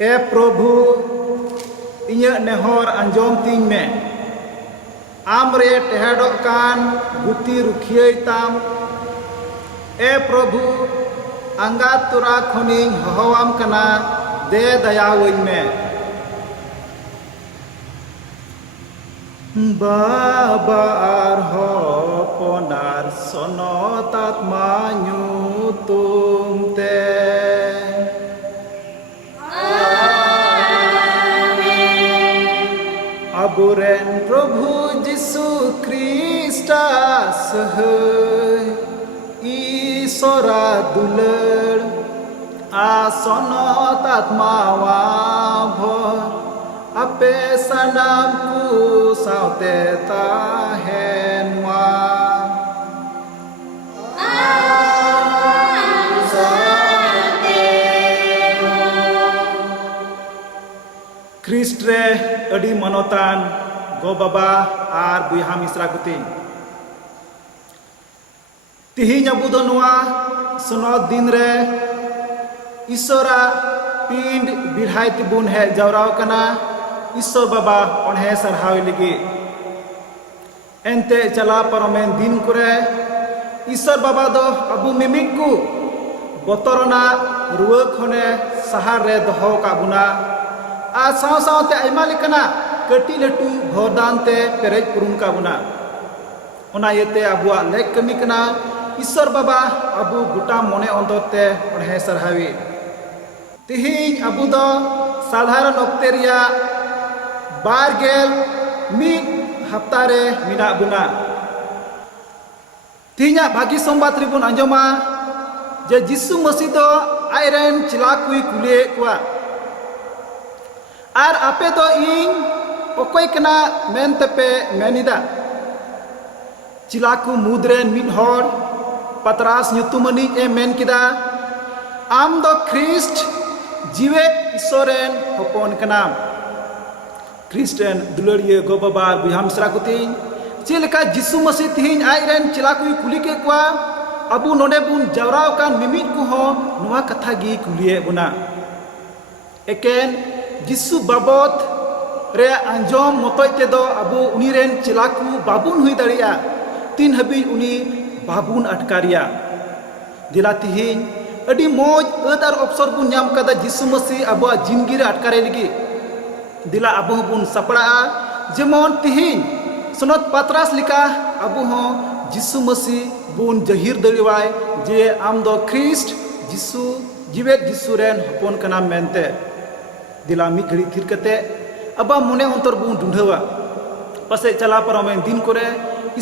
ए प्रभु इᱧᱟᱹᱜ नेहर आंजोम तीन में आमरे टेहडोग कान गुती रुखियै ताम ए प्रभु अंगात तुरा खनिኝ हहवाम कना दे दयावኝ में बाबा आर हपनार सनतात मायुतुम ते अबुरेन प्रभु जिसु ख्रिस्टा सहै ईश्वरा दुलर आसनतात मावा भर आपे सनामku सावते ताहेन मा ख्रिस्ट रे अडी मनोतान गो बाबा आर बुहा मिश्रा कुती तिहिñ अबु दो नोआ सनद दिन रे ईश्वरा पिंड बिढ़ाई तिबुन हे जावराव कना ईश्वर बाबा ओणे सरहाव लगी एनते चला परमेन दिन करे ईश्वर बाबा दो अबु मिमिकु बतरना रुआ खने सहार रे दहो का बुना आ साव सावते आइमा लेकना कटी लटू भरदान ते पेरेज पुरुम का बुना ओना येते अबुआ लेक कमी कना ईश्वर बाबा अबु गुटा मने अंदर ते ओणे सरहावी तिहिñ अबु दो साधारण ऑक्ते रिया बारगेल मिद हफ्ता रे मिना बुना तिहिñा भागी सोमबार रिबुन आंजोमा जे जिसु मसीह दो आयरेन चिलाकुई कुले कुआ आर आपे दो इन ओकोय कना मेन तपे मेनिदा चिलाकु मुद्रेन मिद हर पतरास ᱧᱩᱛᱩᱢᱟᱱᱤ ए मेन किदा आम दो ख्रिस्ट जीवे ईश्वरेन हपन कनाम ख्रिस्टन दुलड़िए गो बाबा बुहा मिश्रा कुतीñ चेलेका जिसु मसीह तिहिñ आयरेन चिलाकुई कुली के कुआ अबु नोडे बुन जावराव कान मिमिद को हो नुआ कथा गी कुलिए बुना एकेन जिसु बाबत रे आंजोम मतoj ते दो अबु उनीरेन चिलाकु बाबुन हुई दड़िया तीन हबी उनी बाबुन अटकारिया दिला तिहिñ अडी मोज अदार अवसर बुन नाम कदा जिसु मसीह अबुआ जिंदगी रे अटकारे लगी दिला अबु बुन सपड़ा जेमन तिहिñ सनत पतरास लिका अबु हो जिसु मसीह बुन जहिर दड़िवाय जे आम दो ख्रिस्ट जिसु जीवेत जिसु रेन हपन कना मेनते दिला मी घड़ी थिर कते अबा मने अंतर बुन ढूंढवा पसे चला परमेन दिन करे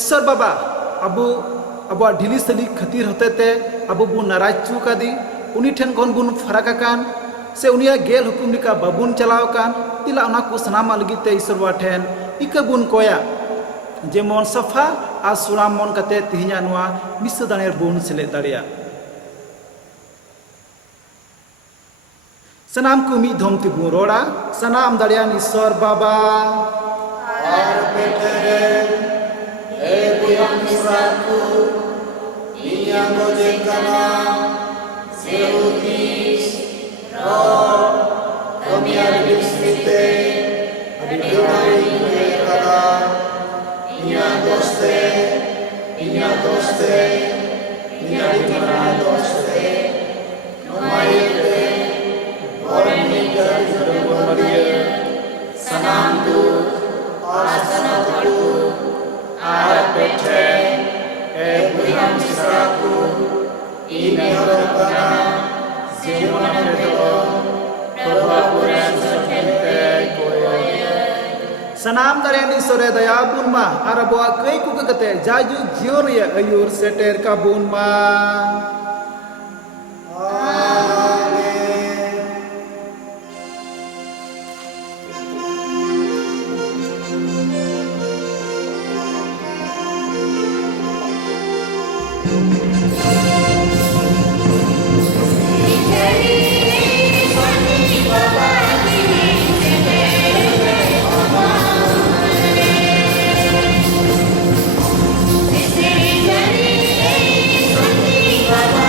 ईश्वर बाबा अबु अबुआ ढिली सली खतीर होते अबु बुन नाराज चू कादी उनी ठेन खन बुन फरक कान से उनिया गेल हुकुम लिका बाबुन चलाव कान तिला ओना को सनामा लगिते ईश्वर बा ठेन इका बुन कोया जेमन सफा आ सुराम मन कते तिहिñा नुआ मिस दानेर बुन सेले दाड़िया सनाम को मी धम तिबु रोड़ा सनाम दाड़ियान ईश्वर बाबा आर बेटरे ए बुया मिश्रा को इया को जेकना सेउदिस रो कमिया बिस्मिते अडिगोई के करा इया दोस्ते इया दिना दोस्ते नमायते औरनी जल मरिए सनाम तू और सनत तू आर बेटे ए बुया मिश्रा को इने होरकना जीवन में तो प्रभुपुरे सते कोय सनाम दरेन ईश्वरे दया बुन मा आर अबुआ कई कुक कते जाजु जियो रे अयुर सेटेर का बुन मा Baba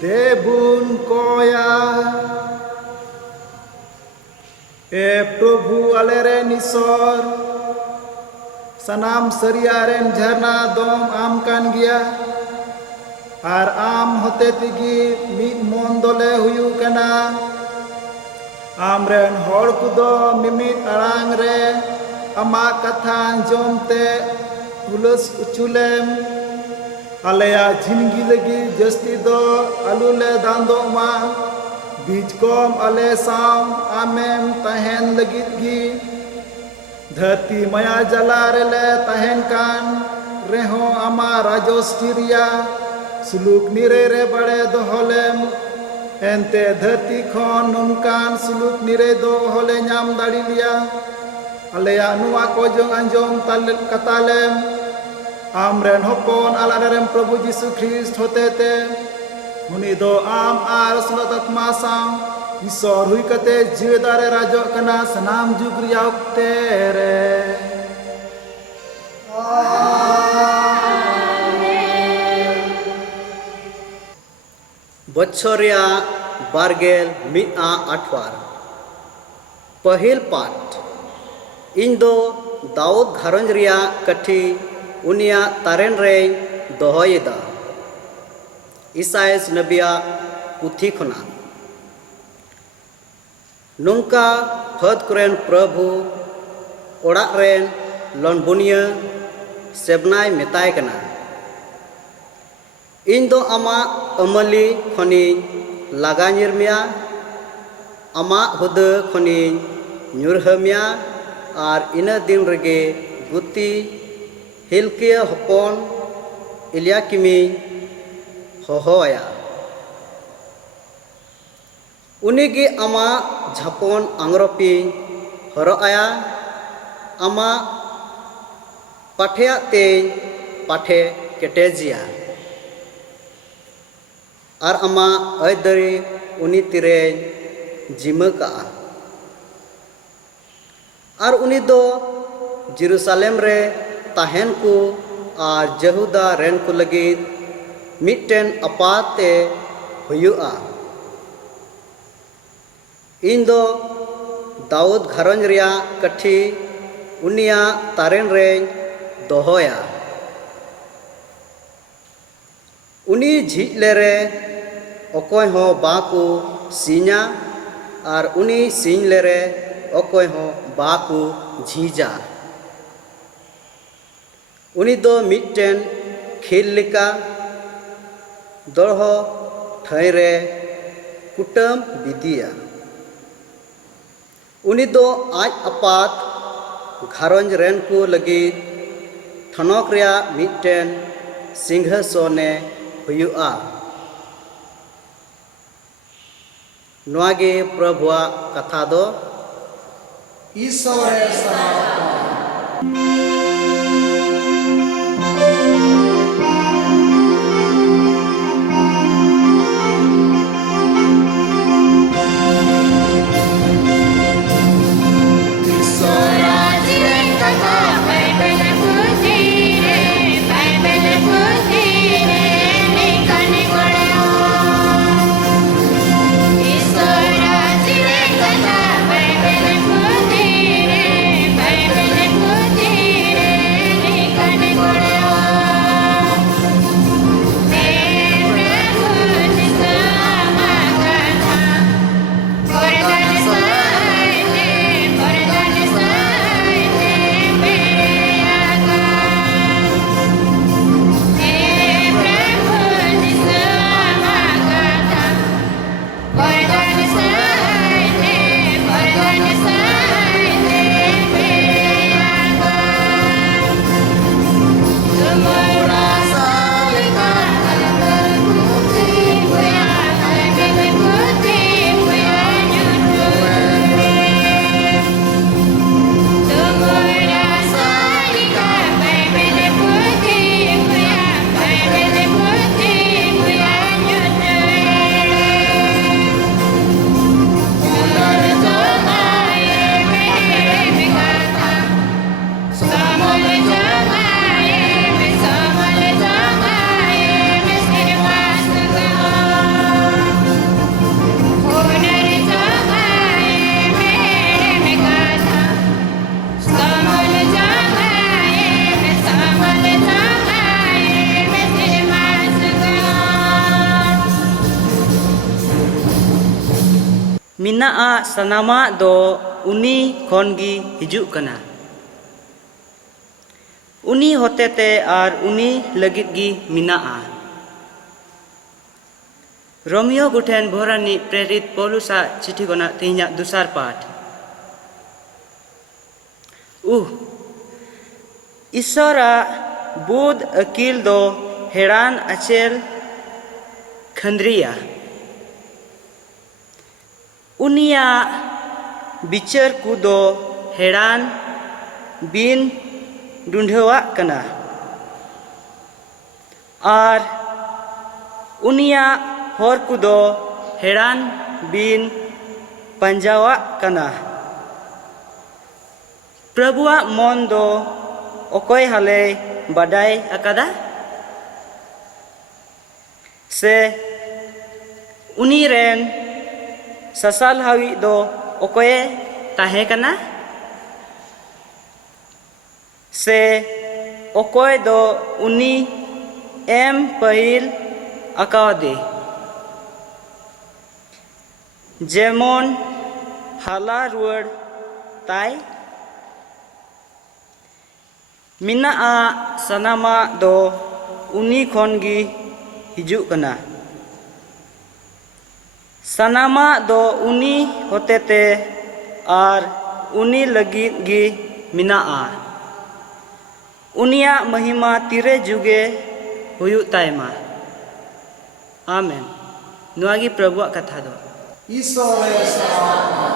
देबुन कोया ए प्रभु आलेरेन ईश्वर सनाम सरियारेन झरना दोम आम कान गिया आर आम होते तिगी मिद मन दोले हुयु कना आमरेन हर कुदो मिमित आरांग रे आमा कथा जोमते हुलस उचुलेम आलेया जिंदगी लगी जस्ती दो आलुले दांदो मा बीज कम आले साम आमेम तहन लगित गी धरती माया जला रेले तहन कान रेहो आमा राजोस्टिरिया सुलूक निरे रे बड़े दोहलेम एंते धरती खन नुनकान सुलूक निरे दो होले नाम दाड़ी लिया आलेया नुआ को जों अंजोम ताल कतालेम आमरेन होपन आलारेम प्रभु जीसु ख्रिस्ट होते ते उनी दो आम आर सुलत आत्मा साव ईश्वर हुई कते जीवदारे राजो कना सनाम जुग रियाव तेरे बच्छरिया बारगेल मिआ आठवार पहिल पाठ इन दो दाऊद घरंज रिया कठी उनिया तारेन रे दोहयेदा इसाइस नबिया पुथी खना नुंका फद कुरेन प्रभु ओड़ा रेन लनबुनिया सेबनाय मेताय कना इन दो आमा अमली खनी लागा निर्मिया आमा हुद खनी न्युरहमिया और इन दिन रगे गुती हिलकिया हपन इलियाकिमी होहोया उनिगी आमा झापन आंग्रपी हरआया आमा पाठेया ते पाठे केटेजिया और आमा अदरी उनी तिरे जिमका और उनी दो जेरूशलेम रे ताहेन को और यहूदा रेन को लगित मिट्टेन अपाते हुयुआ इन दो दाऊद घरंज रिया कठी उनिया तारेन रे दोहया उनी झिले रे अकोय हो बाकू सीना और उनी सीनले रे अकोय हो बाकू झीजा उनी दो मिट्टेन खिल लिका दरहो ठाई रे कुटम बिदिया उनी दो आज अपात घरंज रेन को लगी ठनक रिया मिट्टेन सिंहासने हुयुआ नोआगे प्रभुआ कथा दो ईश्वर Bye. ᱢᱮᱱᱟᱜᱼᱟ ᱥᱟᱱᱟᱢᱟᱜ ᱫᱚ ᱩᱱᱤ ᱠᱷᱚᱱ ᱜᱮ ᱦᱤᱡᱩᱜ ᱠᱟᱱᱟ, ᱩᱱᱤ ᱦᱚᱛᱮᱛᱮ ᱟᱨ ᱩᱱᱤ ᱞᱟᱹᱜᱤᱫ ᱜᱮ ᱢᱮᱱᱟᱜᱼᱟ। ᱨᱳᱢᱤᱭᱳ ᱠᱚᱴᱷᱮᱱ ᱵᱷᱚᱨᱟᱱᱤᱡ ᱯᱨᱮᱨᱤᱛ ᱯᱚᱞᱩᱥᱟᱜ ᱪᱤᱴᱷᱤ ᱠᱷᱚᱱᱟᱜ ᱛᱮᱦᱮᱧᱟᱜ ᱫᱚᱥᱟᱨ ᱯᱟठ। ᱤᱥᱥᱚᱨᱟᱜ ᱵᱩᱫᱷ ᱟᱹᱠᱤᱞ ᱫᱚ ᱦᱮᱲᱟᱱ ᱟᱪᱮᱞ ᱠᱷᱟᱹᱱᱫᱨᱤᱭᱟ, ᱩᱱᱤᱭᱟᱜ ᱵᱤᱪᱟᱹᱨ ᱠᱚᱫᱚ ᱦᱮᱲᱟᱱ ᱵᱤᱱ ᱰᱩᱸᱰᱷᱟᱹᱣᱟᱜ ᱠᱟᱱᱟ ᱟᱨ ᱩᱱᱤᱭᱟᱜ ᱦᱚᱨ ᱠᱚᱫᱚ ᱦᱮᱲᱟᱱ ᱵᱤᱱ ᱯᱟᱸᱡᱟᱣᱟᱜ ᱠᱟᱱᱟ। ᱯᱨᱚᱵᱷᱩᱣᱟᱜ ᱢᱚᱱ ᱫᱚ ᱚᱠᱚᱭ ᱦᱟᱞᱮᱭ ᱵᱟᱰᱟᱭ ᱟᱠᱟᱫᱟ? ᱥᱮ ᱩᱱᱤ ᱨᱮᱱ ᱥᱟᱥᱟᱞᱦᱟᱣᱤᱡ ᱫᱚ ᱚᱠᱚᱭᱮ ᱛᱟᱦᱮᱸ ᱠᱟᱱᱟ? ᱥᱮ ᱚᱠᱚᱭ ᱫᱚ ᱩᱱᱤ ᱯᱟᱹᱦᱤᱞ ᱟᱠᱟᱣᱟᱫᱮ? ᱡᱮᱢᱚᱱ ᱦᱟᱞᱟ ᱨᱩᱣᱟᱹᱲ ᱛᱟᱭ। ᱢᱮᱱᱟᱜᱼᱟ ᱥᱟᱱᱟᱢᱟᱜ ᱫᱚ ᱩᱱᱤ ᱠᱷᱚᱱ ᱜᱮ ᱦᱤᱡᱩᱜ ᱠᱟᱱᱟ, ᱥᱟᱱᱟᱢᱟᱜ ᱫᱚ ᱩᱱᱤ ᱦᱚᱛᱮᱛᱮ ᱟᱨ ᱩᱱᱤ ᱞᱟᱹᱜᱤᱫ ᱜᱮ ᱢᱮᱱᱟᱜᱼᱟ। ᱩᱱᱤᱭᱟᱜ ᱢᱚᱦᱤᱢᱟ ᱛᱤᱨᱮ ᱡᱩᱜᱮ ᱦᱩᱭᱩᱜ ᱛᱟᱭᱢᱟ। ᱟᱢᱮᱱ। ᱱᱚᱣᱟ ᱜᱮ ᱯᱨᱚᱵᱷᱩᱣᱟᱜ ᱠᱟᱛᱷᱟ ᱫᱚ। ईश्वरेर सराहना।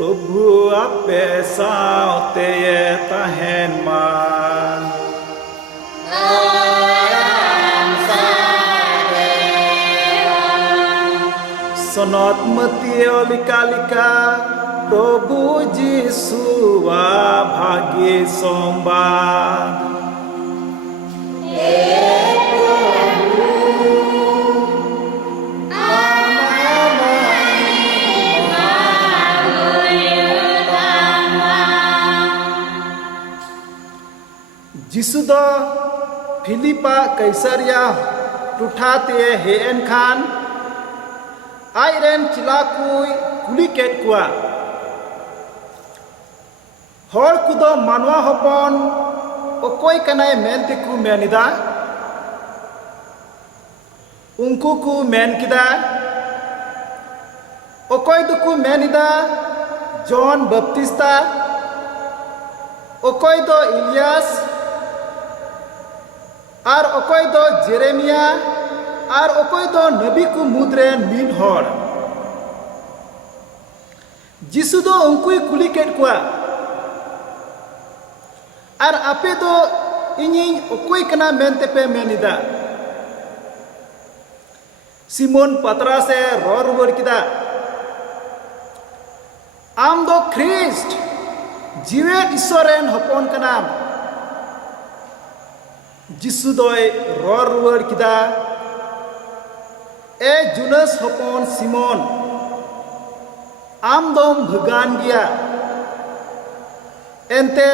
प्रभु आपे सावते तहन मान। सनत मतियो लिका लिका प्रभु जीसुआ भाग्य संवाद। जिसु दो फिलिपा कैसरिया टुठाते हेन खान आयरन चिलाकुई कुली केट कुआ हर कुदो मानवा हपन ओकोय कनाय मेनते कु मेनिदा उनको कु मेन किदा ओकोय दुकु मेनिदा जॉन बप्तिस्ता ओकोय दो इलियास और ओकोय दो जेरेमिया और ओकोय दो नबी को मुद्रे मीन हर जिसु दो उनकुई कुली केट कुआ और आपे दो इनिंग ओकोय कना मेनते पे मेनिदा सिमोन पतरासे रॉ रुवाड़ किदा आम दो ख्रिस्ट जीवेत ईश्वरेन हपन कनाम जिसु दोय रॉ रुवाड़ किदा ए जुनस हपन सिमोन आम दोम भगान गिया एंते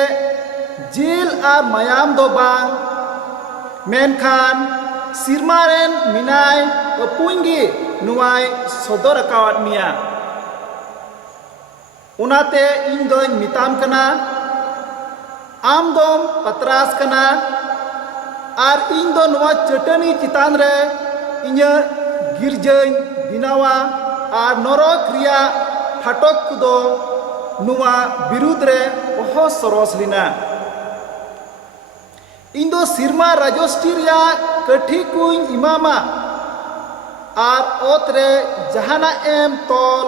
जिल आर मायाम दो बांग मेनखान सिरमारेन मिनाय अपुंगी नुवाय सदर अकावत मिया उनाते इन दोय मिताम कना आम दोम पतरास कना आर इन दो नुवा चटनी चितान रे इन्या गिरजन बिनावा आर नरक रिया फाटक कुदो नुवा बिरुद रे ओहो सरस लिना इन दो सिरमा राजोष्टी रिया कठी कुኝ इमामा आर ओत रे जहाना एम तोल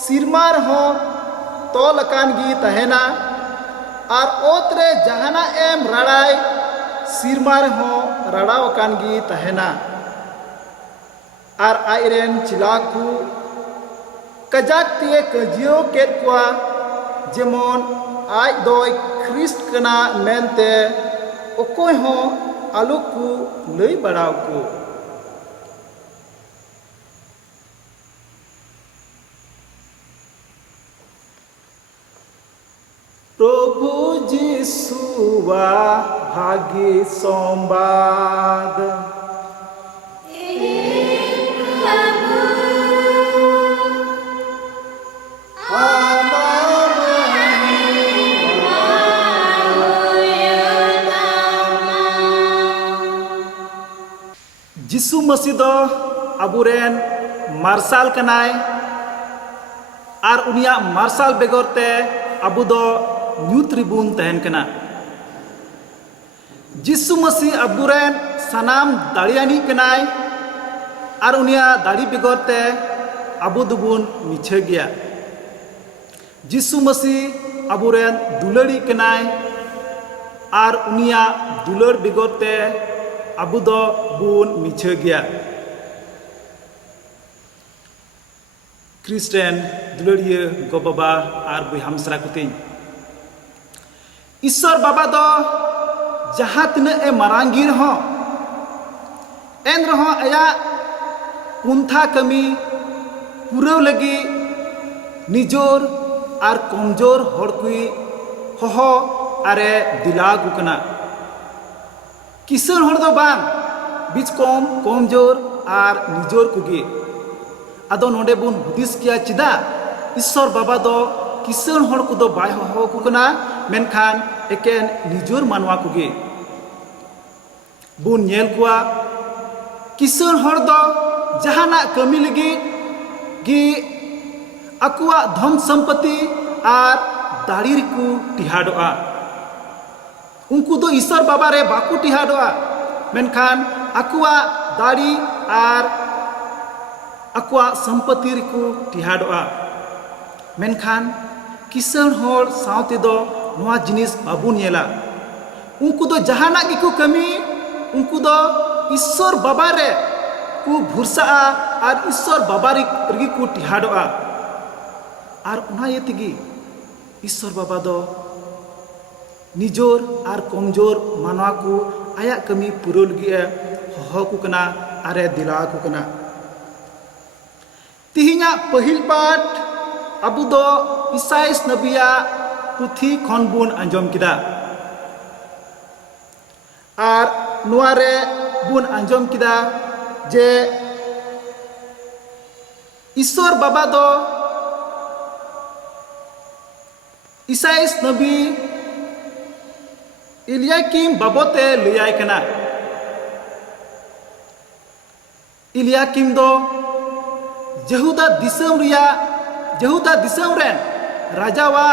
सिरमार हो तोल अकान गी तहेना आर ओत रे जहाना एम रड़ाई सिरमार हो रड़ाव अकान गी तहेना आर आयरेन चिलाकू कजाक तिये कजियो केत कुआ जेमन आज दोय ख्रिस्ट कना मेनते ओकोय हो आलू को लई बड़ाव को प्रभु जिसुवा भागी संवाद जिसु मसीह दो अबुरेन मार्शल कनाय आर उनिया मार्शल बेगरते अबु दो न्यूत रिबुन तहन कना जिसु मसीह अबुरेन सनाम दाड़ियानी कनाय आर उनिया दाड़ी बेगरते अबु दुबुन मिछे गया जिसु मसीह अबुरेन दुलड़ी कनाय आर उनिया दुलड़ बेगरते अबु दो बुन मिछे गया क्रिस्टियन दुलड़िया गो बाबा आर बुहामसरा कुतिन ईश्वर बाबा दो जहाँ तीन ए मारांगी रहो एन रहो आया कुंथा कमी पूरा लगी निजोर आर कमजोर हर कुई हो आरे दिला गुकना किसान हर दो बांग बीच कम कमजोर आर निजोर कुगी आदो नोडे बुन हुदिस किया चिदा ईश्वर बाबा दो किसान हर को दो बाय हो कुकना मेनखान एकेन निजोर मानवा कुगी बुन नेल कुआ किसान हर दो जहाना कमी लगी गी अकुआ धन संपत्ति आर दाड़ी को टिहाडोआ उनको दो ईश्वर बाबा रे बाकू टिहाडोआ मेनखान अकुआ दाड़ी आर अकुआ संपत्ति को टिहाडोआ मेनखान किसान हर सावते दो नवा जिनिस बाबू नेला उनको दो जहाना की को कमी उनको दो ईश्वर बाबा रे को भरसा आर ईश्वर बाबा रे को टिहाडोआ आर उना ये तिगी ईश्वर बाबा दो निजोर आर कमजोर मानवा को आया कमी पूरा लगे हो कुकना आरे दिला कुकना तिहिना पहिल पाठ अबु दो ईसाइस नबिया पुथी खन बुन अंजम किदा आर नुआरे बुन अंजम किदा जे ईश्वर बाबा दो ईसाइस नबी इलियाकिम बाबते लियाय कना इलियाकिम दो यहूदा दिसम रेन राजावा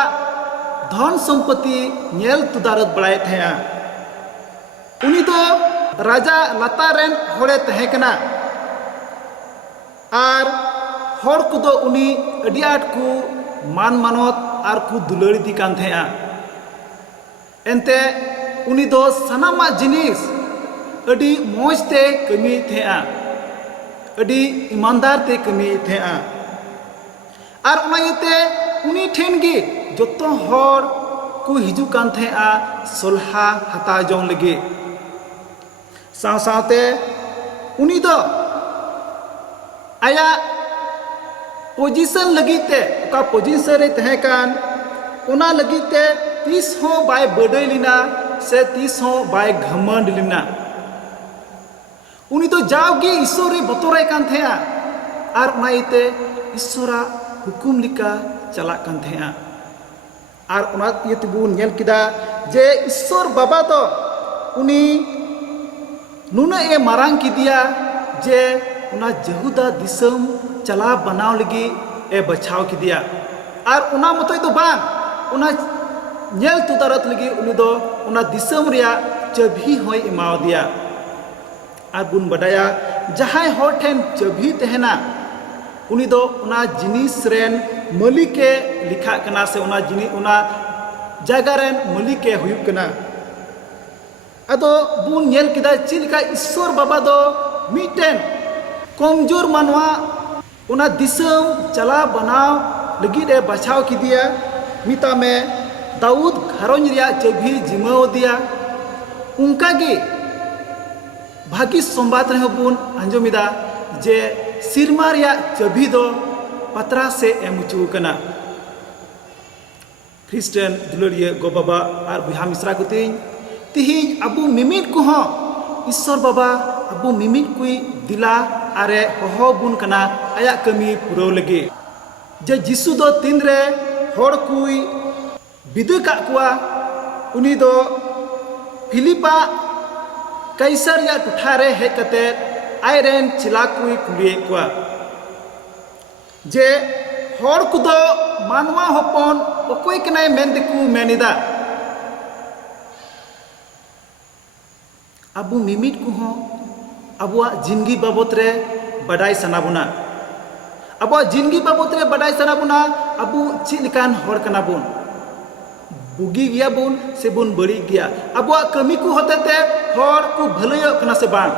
धन संपत्ति नेल तुदारत बड़ाय थे उनी दो राजा लतारेन होड़े तहे कना आर हर को दो उनी अडी आट को मान मानत आर को दुलड़ी दी कान थे एनते उनी दो सनामा जिनिस अडी मौजते कमी थे ᱟᱹᱰᱤ ᱤᱢᱟᱱᱫᱟᱨ ᱛᱮ ᱠᱟᱹᱢᱤ ᱛᱟᱦᱮᱸᱜᱼᱟ ᱟᱨ ᱚᱱᱟ ᱤᱭᱟᱹᱛᱮ ᱩᱱᱤ ᱴᱷᱮᱱ ᱜᱮ ᱡᱚᱛᱚ ᱦᱚᱲ ᱠᱚ ᱦᱤᱡᱩᱜ ᱠᱟᱱ ᱛᱟᱦᱮᱸᱜᱼᱟ ᱥᱚᱞᱦᱟ ᱦᱟᱛᱟᱣ ᱡᱚᱝ ᱞᱟᱹᱜᱤᱫ ᱥᱟᱶ ᱥᱟᱶᱛᱮ ᱩᱱᱤ ᱫᱚ ᱟᱭᱟᱜ ᱯᱚᱡᱤᱥᱚᱱ ᱞᱟᱹᱜᱤᱫ ᱛᱮ ᱚᱠᱟ ᱯᱚᱡᱤᱥᱚᱱ ᱨᱮ ᱛᱟᱦᱮᱸ ᱠᱟᱱ ᱚᱱᱟ ᱞᱟᱹᱜᱤᱫ ᱛᱮ ᱛᱤᱥ ᱦᱚᱸ ᱵᱟᱭ ᱵᱟᱰᱟᱭ ᱞᱮᱱᱟ ᱥᱮ ᱛᱤᱥ ᱦᱚᱸ ᱵᱟᱭ ᱜᱷᱟᱢᱚᱸᱰ ᱞᱮᱱᱟ उनी तो जाओगे ईश्वर बतोरे कान थेया और उना इते ईश्वरा हुकुम लिका चला कान थेया और उना इते बुन नेल किदा जे ईश्वर बाबा तो उनी नुना ए मारांग किदिया जे उना यहूदा दिसम चला बनाव लगी ए बचाव किदिया और उना मतोय तो बांग उना नेल तुदारत लगी उनी दो उना दिसम रिया चबी होय इमाव दिया और बुन बडाया जहां हर ठेन चबी तहना उनी दो उना जिनिस रेन मालिके लिखा कना से उना जिनि उना जगह रेन मालिके हुयुक कना अदो बुन नेल किदा चिलका ईश्वर बाबा दो मिटेन कमजोर मानवा उना दिसम चला बनाव लगी ए बचाव किदिया मिता में दाऊद घरों रिया चबी जिमाव दिया उनका गे भागी संबाद रहे बुन आंजमिदा जे सिरमा रिया चबी दो पत्रा से एमुचु कना क्रिस्टियन दुलरिया गो बाबा और बिहा मिश्रा को तिहिं अबु मिमिट को हो ईश्वर बाबा अबु मिमिट कुई दिला आरे हो बुन कना आया कमी पुरो लगे जे जिसु दो तीन रे होड़ कुई बिदु का कुआ उनी दो फिलिपा कैसर या टुठारे हे कते आयरेन चिलाकुई कुलिए कुआ जे होड़ कुदो मानवा होपन ओकोय कनाय मेंदकु मेनिदा अबु मिमिट को हो अबुआ जिंदगी बाबत रे बडाई सनाबुना अबुआ जिंदगी बाबत रे बडाई सनाबुना अबु चिलकान होड़ कना बुन बुगी गया बुन से बुन बड़ी गया अबुआ कमी को होते ते होड़ को भलय कना से बांग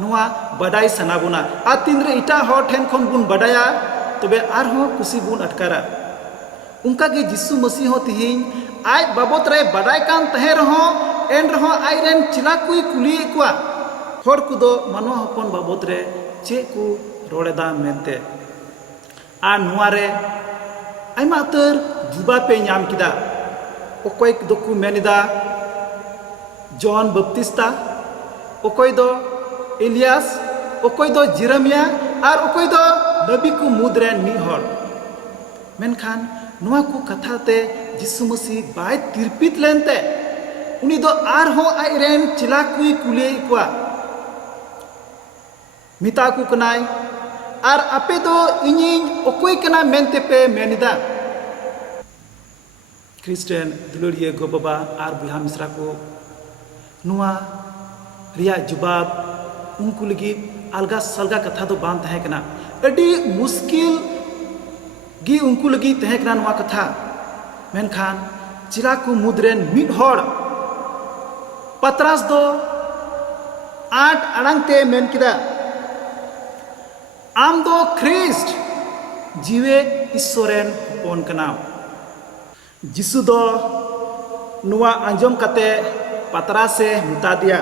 नुआ बडाई सनाबुना आ तीन रे इटा होड़ ठेन खन बुन बडाया तबे आर हो कुसी बुन अटकारा उनका के जिसु मसीह हो तिहिं आय बाबत रे बडाई कान तहे रहो एन रहो आइरेन चिला कुई कुली कुआ होड़ को दो मानवा हपन बाबत रे चे को रोड़ेदा मेनते आ नुआ रे आइमा तर जुबा पे नाम किदा ओकोय दोकु मेनिदा जॉन बपतिस्ता ओकोय दो इलियास ओकोय दो जेरेमिया और ओकोय दो नबी को मुद्रे मी होड़ मेनखान नुआ को कथा ते जिसु मसीह बाय तिरपित लेनते उनी दो आर हो आइरेन चिला कुई कुले कुआ मिता को कनाय और आपे दो इनिंग ओकोय कना मेनते पे मेनिदा क्रिस्टियन दुलरिया गो बाबा और बिहा मिश्रा को नुआ रिया जवाब उनको लगी अलगा सलगा कथा दो बांध तहे कना अडी मुश्किल गी उनको लगी तहे कना नुआ कथा मेनखान चिला को मुद्रेन मिड होड़ पतरास दो 8 अड़ांग ते मेन किदा आम दो ख्रिस्ट जीवे ईश्वरेन होपन कना जिसु दो नुआ आंजम कते पतरा से मिता दिया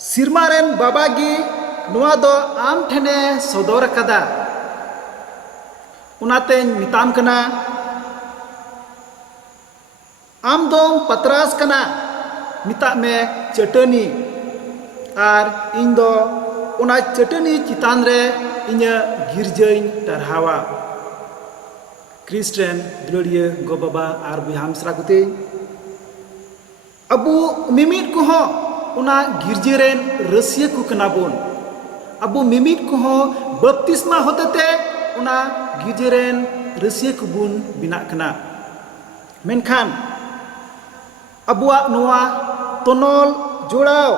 सिरमारेन बाबा गी नुआ दो आम ठेने सदर कदा उनाते मिताम कना आम दो पतरास कना मिता में चटनी और इन दो उना चटनी चितान रे इन्या गिरजइन टरहावा क्रिस्टियन दुलरिया गो बाबा और बिहा मिश्रा को अबु मिमिट को हो उना गिरजेरेन रसिया को कनाबुन अबु मिमिट को हो बपतिस्मा होते ते उना गिरजेरेन रसिया को बुन बिना कना मेनखान अबुआ नुआ तनोल जोड़ाव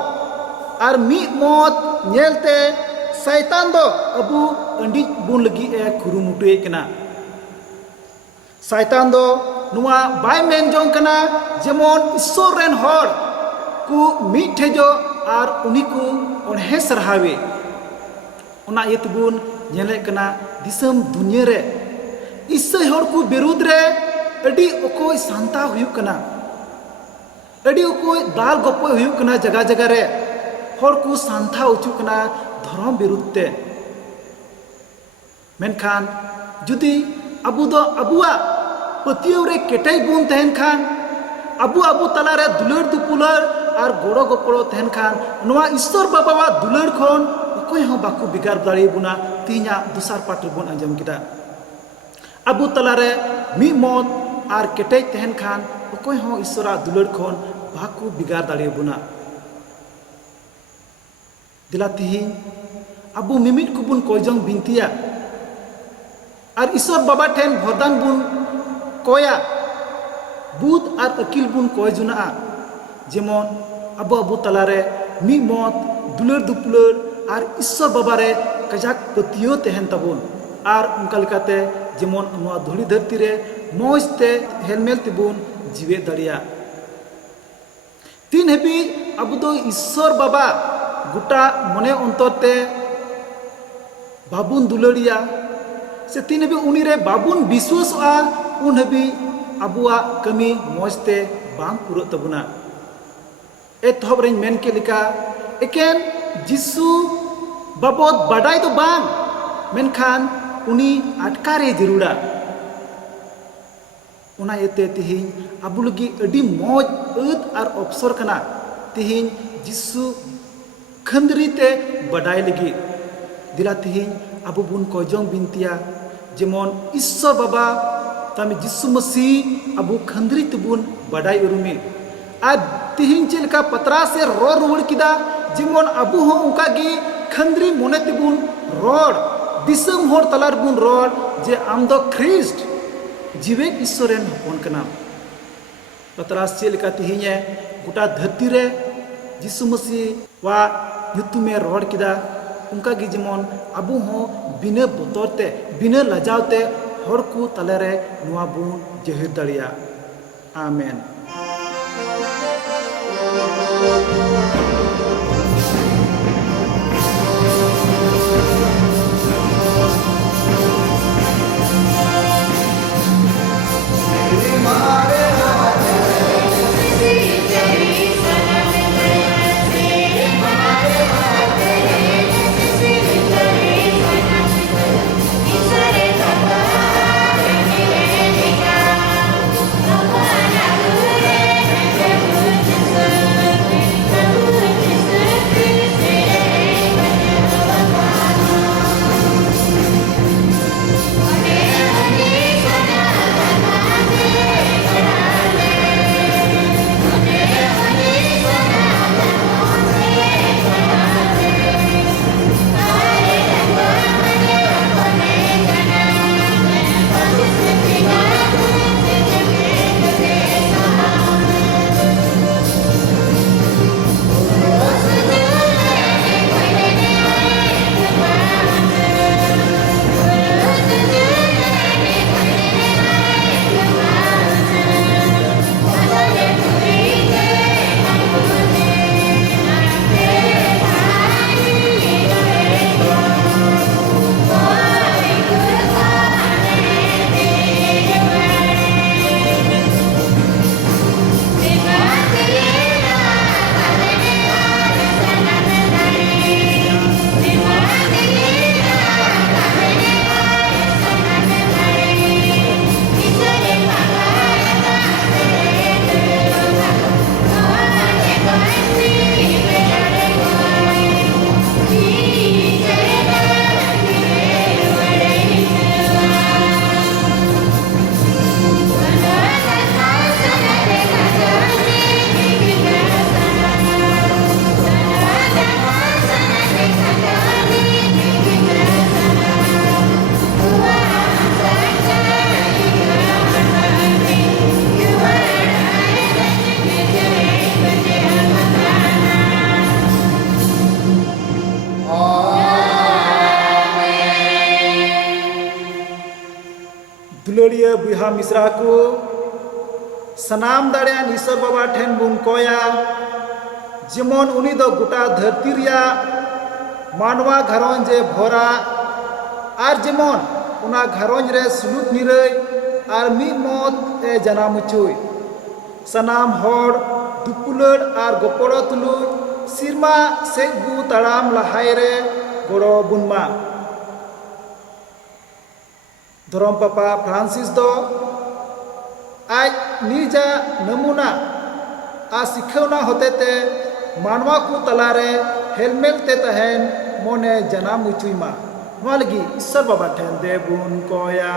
और मी मौत नेलते शैतान दो अबु अंडी बुन लगी ए कुरुमुटुए कना शैतान दो नुआ बाय मेन जों कना जेमोन ईश्वर रेन होड़ को मीठे जो और उन्हीं को उन्हें सरहावे ᱚᱱᱟ ᱤᱭᱟᱹ ᱛᱮᱵᱚᱱ ᱧᱮᱞᱮᱫ ᱠᱟᱱᱟ ᱫᱤᱥᱚᱢ ᱫᱩᱱᱤᱭᱟᱹ ᱨᱮ ᱤᱥᱟᱹᱭ ᱦᱚᱲ ᱠᱚ ᱵᱤᱨᱩᱫᱽ ᱨᱮ ᱟᱹᱰᱤ ᱚᱠᱚᱭ ᱥᱟᱱᱛᱟᱣ ᱦᱩᱭᱩᱜ ᱠᱟᱱᱟ, ᱟᱹᱰᱤ ᱚᱠᱚᱭ ᱫᱟᱞ ᱜᱚᱯᱚᱡ ᱦᱩᱭᱩᱜ ᱠᱟᱱᱟ ᱡᱟᱜᱟ ᱡᱟᱜᱟ ᱨᱮ, ᱦᱚᱲ ᱠᱚ ᱥᱟᱱᱛᱟᱣ ᱚᱪᱚᱜ ᱠᱟᱱᱟ ᱫᱷᱚᱨᱚᱢ ᱵᱤᱨᱩᱫᱽ te. ᱢᱮᱱᱠᱷᱟन ᱡᱩᱫᱤ ᱟᱵᱚ ᱫᱚ ᱟᱵᱚᱣᱟᱜ ᱯᱟᱹᱛᱭᱟᱹᱣ ᱨᱮ ᱠᱮᱴᱮᱡ ᱵᱚᱱ ᱛᱟᱦᱮᱱ ᱠᱷᱟᱱ, ᱟᱵᱚ ᱛᱟᱞᱟᱨᱮ ᱫᱩᱞᱟᱹᱲ ᱫᱩᱯᱩᱞᱟᱹᱲ ᱟᱨ ᱜᱚᱲᱚ ᱜᱚᱯᱚᱲᱚ ᱛᱟᱦᱮᱱ ᱠᱷᱟᱱ ᱱᱚᱣᱟ ᱤᱥᱥᱚᱨ ᱵᱟᱵᱟᱣᱟᱜ ᱫᱩᱞᱟᱹᱲ ᱠᱷᱚᱱ ᱚᱠᱚᱭ ᱦᱚᱸ ᱵᱟᱠᱚ ᱵᱮᱜᱟᱨ ᱫᱟᱲᱮᱭᱟᱵᱚᱱᱟ᱾ ᱛᱤᱦᱤᱧᱟᱜ ᱫᱚᱥᱟᱨ ᱯᱟᱴ ᱨᱮᱵᱚᱱ ᱟᱸᱡᱚᱢ ᱠᱮᱫᱟ, ᱟᱵᱚ ᱛᱟᱞᱟᱨᱮ ᱢᱤᱫ ᱢᱚᱛ ᱟᱨ ᱠᱮᱴᱮᱡ ᱛᱟᱦᱮᱱ ᱠᱷᱟᱱ ᱚᱠᱚᱭ ᱦᱚᱸ ᱤᱥᱥᱚᱨᱟᱜ ᱫᱩᱞᱟᱹᱲ ᱠᱷᱚᱱ ᱵᱟᱠᱚ ᱵᱮᱜᱟᱨ ᱫᱟᱲᱮᱭᱟᱵᱚᱱᱟ᱾ ᱫᱮᱞᱟ ᱛᱤᱦᱤᱧ ᱟᱵᱚ ᱢᱤᱢᱤᱫ ᱠᱚᱵᱚᱱ ᱠᱚᱭᱡᱚᱝ ᱵᱤᱱᱛᱤᱭᱟ ᱟᱨ ᱤᱥᱥᱚᱨ ᱵᱟᱵᱟ ᱴᱷᱮᱱ ᱵᱷᱚᱨᱫᱟᱱ ᱵᱚᱱ ᱠᱚᱭᱟ, ᱵᱩᱫ ᱟᱨ ᱟᱹᱠᱤᱞ ᱵᱚᱱ ᱠᱚᱭ ᱡᱚᱱᱟᱜᱼᱟ, ᱡᱮᱢᱚᱱ ᱟᱵᱚ ᱛᱟᱞᱟᱨᱮ ᱢᱤᱫ ᱢᱚᱛ ᱫᱩᱞᱟᱹᱲ ᱫᱩᱯᱞᱟᱹᱲ ᱟᱨ ᱤᱥᱥᱚᱨ ᱵᱟᱵᱟ ᱨᱮ ᱠᱟᱡᱟᱠ ᱯᱟᱹᱛᱭᱟᱹᱣ ᱛᱟᱦᱮᱱ ᱛᱟᱵᱚᱱ, ᱟᱨ ᱚᱱᱠᱟ ᱞᱮᱠᱟᱛᱮ ᱡᱮᱢᱚᱱ ᱱᱚᱣᱟ ᱫᱷᱩᱲᱤ ᱫᱷᱟᱹᱨᱛᱤ ᱨᱮ ᱢᱚᱡᱽ te ᱦᱮᱞᱢᱮᱞ ᱛᱮᱵᱚᱱ ᱡᱤᱣᱮᱫ ᱫᱟᱲᱮᱭᱟᱜ᱾ ᱛᱤᱱ ᱦᱟᱹᱵᱤᱡ ᱟᱵᱚ ᱫᱚ ᱤᱥᱥᱚᱨ ᱵᱟᱵᱟ গোটা মনে অন্তরতে বাবুন দুলাড়িয়া সে তিন হাবি উনিরে বাবুন বিশ্বাসা উন হাবি আবুয়া কামি মজতে বাং পুরো তাবুনা। এতহব রেন মেন কে লিকা একেন যিশু বাবদ বাডাই তো বাং, মেনখান উনি আটকারে জরুরা। ওনা এতে তিহিন আবু লগি আডি মজ আদ আর অবসর কানা তিহিন যিশু खंदरी ते बडाय लगी। दिला तिहिन अबो बुन कयजों बिनतिया जेमन ईश्वर बाबा तामी जिसु मसीह अबो खंदरी तेबुन बडाय उरुमी। आज तिहिन चेलका पतरा से रोड रुवड़ किदा जेमन अबो हो उनका गी खंदरी मोने तेबुन रोड दिसम होर तलार बुन रोड जे आम दो ख्रिस्ट जीवे ईश्वरेन हपन कना। पतरा चेलका तिहिने गोटा धरती रे जिसु मसीह वा युतुमे रोड किदा उनका गी जेमन अबो हो बिना बतरते बिना लजावते हर को तलेरे नुआ बुन जहिर दाड़िया। आमेन। दुलड़िया बुहा मिश्रा को सनाम दाड़ियान ईश्वर बाबा ठेन बुन कोया जेमन उनी दो गोटा धरती रिया मानवा घरोंजे भोरा आर जेमन उना घरोंज रे सुलुक निरई आर मी मत ए जनाम चुई सनाम होड़ दुपुलड़ आर गोपड़ो तुलुई सिरमा से गु तड़ाम लहाय रे गोड़ो बुनमा धरम पापा फ्रांसिस दो आज निजा नमूना आ सिखौना होते मानवा को तलारे हेलमेल ते तहन मोने जनाम उचुईमा नोआ लगी ईश्वर बाबा ठेन देबुन कोया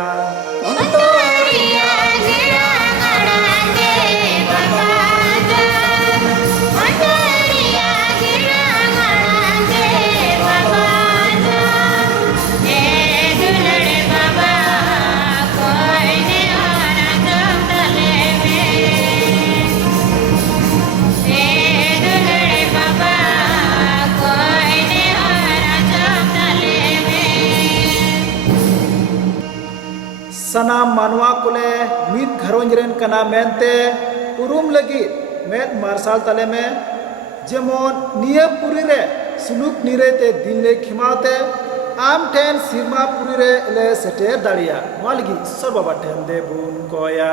सनाम मानवा कोले मीत घरोंज रेन कना मेनते उरुम लगी मेद मार्शाल तले में जेमन निये पुरी रे सुलुक निरे ते दिन ले खिमाते आम ठेन सिरमा पुरी रे ले सेटेर दाड़िया नोआ लगी ईश्वर बाबा ठेन देबुन कोया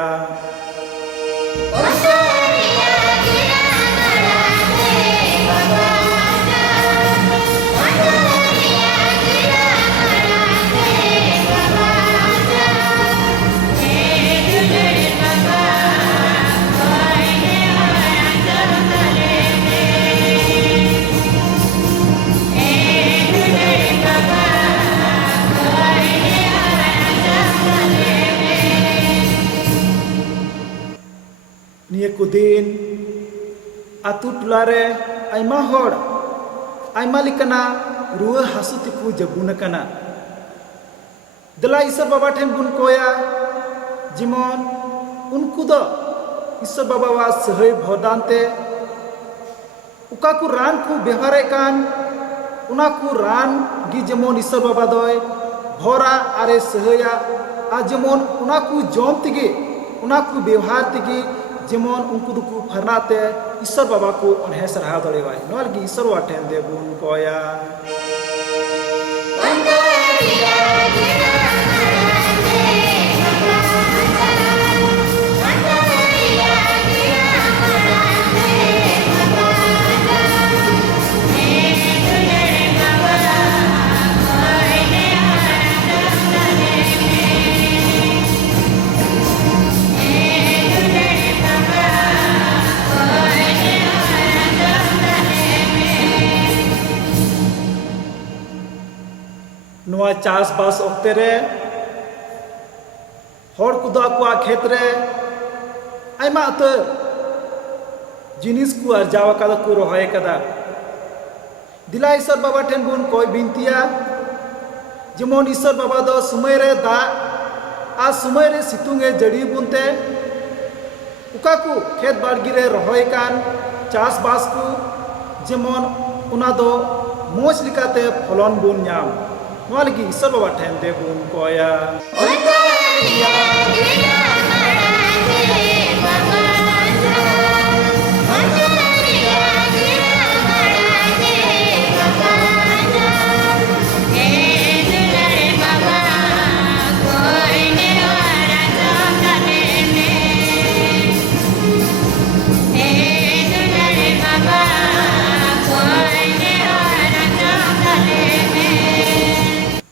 निये कुदिन आतु टुलारे आइमा होड़ आइमा लिकना रुआ हासु तिकु जबुन कना दला ईश्वर बाबा ठेन बुन कोया जिमन उनको दो ईश्वर बाबा वा सहय भोदानते उका को रान को व्यवहारे कान उना को रान गी जेमन ईश्वर बाबा दोय भोरा आरे सहया आ जेमन उना को जोम तिगे उना को व्यवहार तिगे जेमन उनको दुकु फरनाते ईश्वर बाबा को उन्हें सराहा दड़ेवाय नोआ लगी ईश्वर बाबा ठेन देबुन कोया नोआ चास बास ओक्ते रे होड़ कुदो आकुआ खेत रे आइमा उतर जिनिस को अर्जाव कदा को रोहय कदा दिला ईश्वर बाबा ठेन बुन कोई बिनतिया जेमन ईश्वर बाबा दो समय रे दा आ समय रे सितुंगे जड़ी बुनते उका को खेत बाड़गी रे रोहय कान चास बास को जेमन उना दो मोज लिकाते फलन बुन नाम नोआ लगी ईश्वर बाबा ठेन देबुन कोया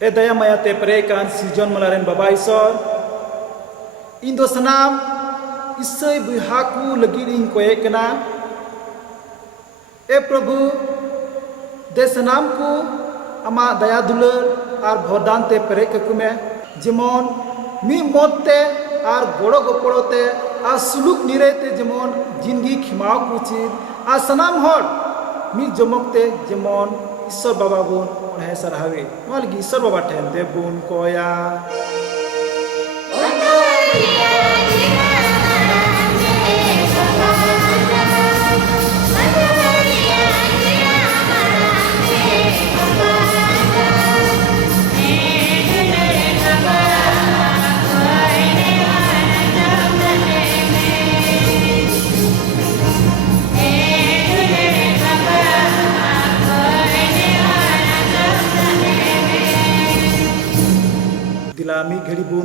ए दया माया ते परे कान सिजन मलारेन बाबा ईश्वर इन दो सनाम इससे बिहाकू लगी इन कोए कना ए प्रभु दे सनाम को अमा दया दुलर आर भोरदान ते परे ककु में जेमन मी मोते आर गोड़ो गोपड़ोते आर सुलुक निरेते जेमन जिंदगी खिमाव कुचित आर सनाम होड़ मी जमकते जेमन ईश्वर बाबा बुन उन्हें सराहवे नोआ लगी ईश्वर बाबा ठेन देबुन कोया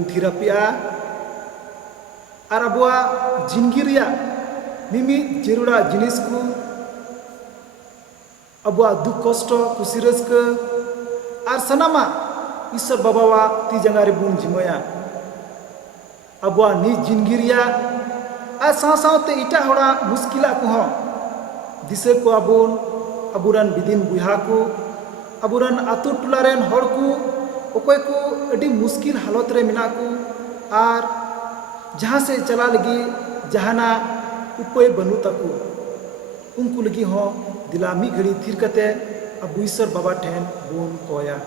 थीरापिया और अबुआ जिंदगी रिया मिमी जरूरा जिनिस को अबुआ दुख कष्ट खुशी रस्का और सनामा ईश्वर बाबावा ती जंगा रे बुन जिमया अबुआ नि जिंदगी रिया और साथ इटा होड़ा मुश्किला को दिसे को अबुरन बिदिन बुहा को अबुरन आतु टुलारेन हर को ओकोय को अडी मुश्किल हालत रे मिना को और जहाँ से चला लगी जहाना उपाय बनू तको उनको लगी हो दिला मी घड़ी थीर कते अबु ईश्वर बाबा ठेन बोन कोया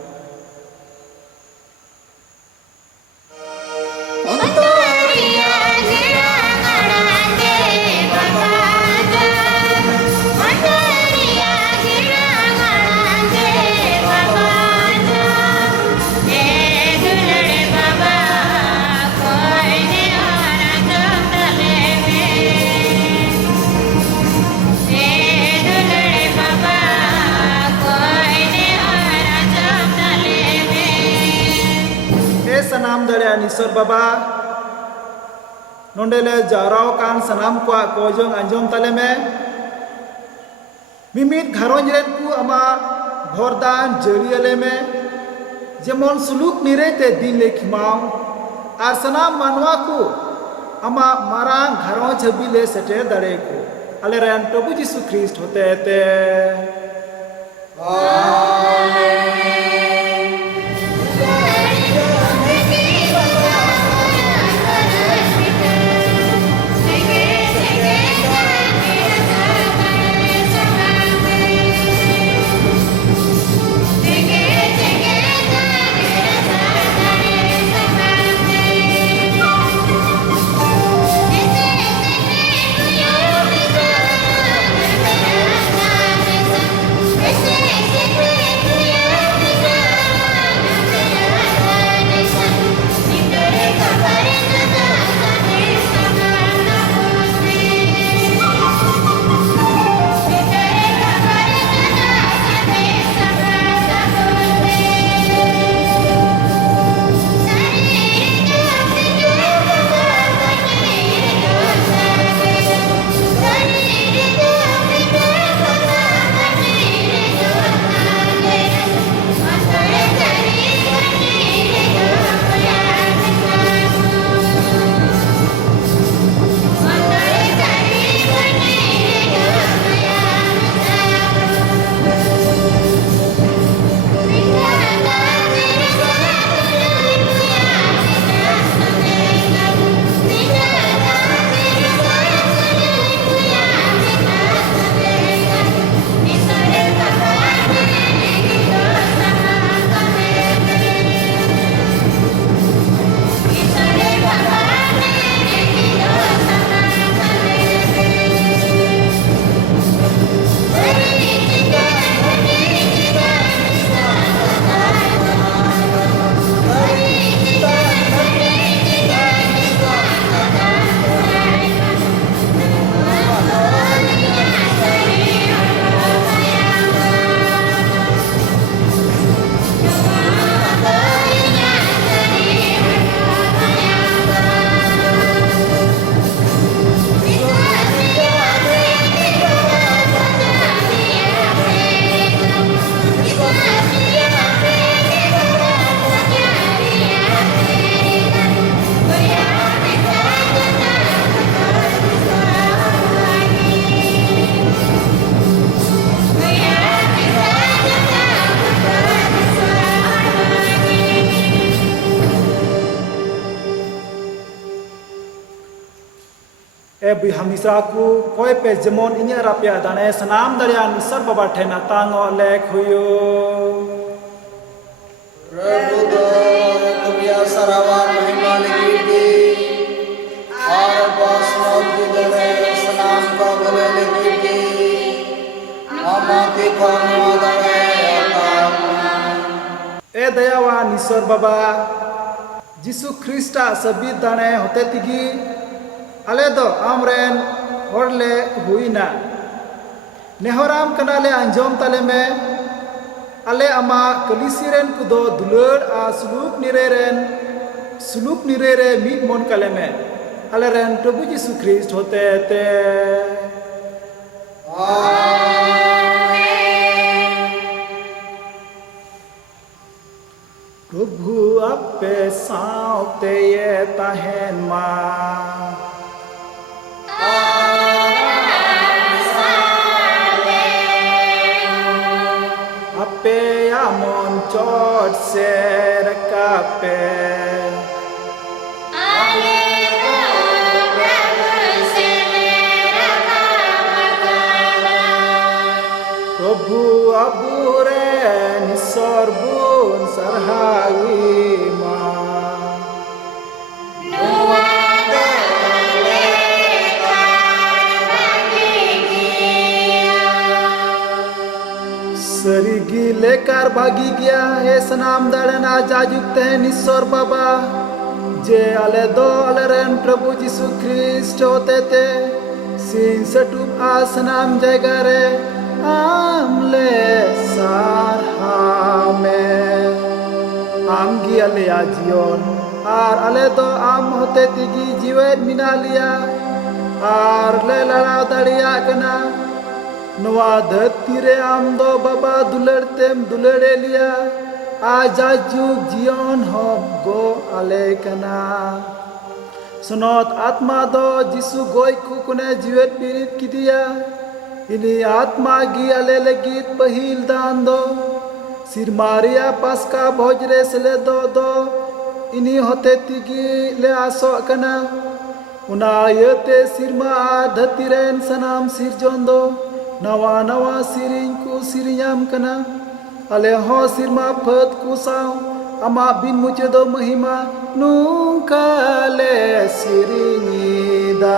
सनाम दरिया ईश्वर बाबा नोंडेले जाराव कान सनाम को कोजों अंजम तले में मिमित घरों रेन को अमा भोरदान जरियले में जेमन सुलूक निरेते दिन ले खिमाव और सनाम मानवा को अमा मारांग घरों छबी ले सटे दड़े को अले रेन प्रभु यीशु ख्रिस्ट होते ते ए हमेशा को कोई पे जमोन इन्या रापिया दाने सनाम दरिया ईश्वर बाबा ठेना तांगो लेख हुयो प्रभु दो कबिया सरावा महिमा लगी और बसनों की दरे सनाम का भले लगी आमाती खानवा दरे ए दयावान ईश्वर बाबा जिसु ख्रिस्टा सभी दाने होते तिगी अले दो आमरेन होरले हुईना नेहराम कनाले अंजोम तले में अले अमा कलिसिरेन कुदो दुलड़ आ सुलूक निरेरेन सुलूक निरे रे मीट मन कले में अले रेन प्रभु यीशु ख्रिस्ट होते ते प्रभु आपे सावते ये ताहेन मा आपे आमन चोट से रकापे प्रभु अबुरे निसर्बुन सरहावी मा सरगी लेकर भागी गया है सनाम दड़ना जाजुकते हैं निस्सोर बाबा जे अले दो अलेरन प्रभु यीशु ख्रिस्ट होते थे सिंह सटुब आसनाम जगह रे आमले सारहामे आम गी अले आजियोन आर अले दो आम होते तिगी जीवन मिना लिया आर ले लड़ा दड़िया कना नवा धरती रे आम दो बाबा दुलड़तेम दुलड़े लिया आजा जुग जियोन हम गो अले कना सुनोत आत्मा दो जिसु गोई कुकुने जीवित पीड़ित की दिया इन्हीं आत्मा गी अले लगी पहिल दान दो सिर मारिया पास का भोजरे से ले दो इन्हीं होते तिगी ले आसो कना उना यते सिरमा धरती रेन सनाम सिर जोन दो नवा नवा सिरिंग को सिरियाम कना अले हो सिरमा फत को साव अमा बिन मुझे दो महिमा नुकाले सिरिंगीदा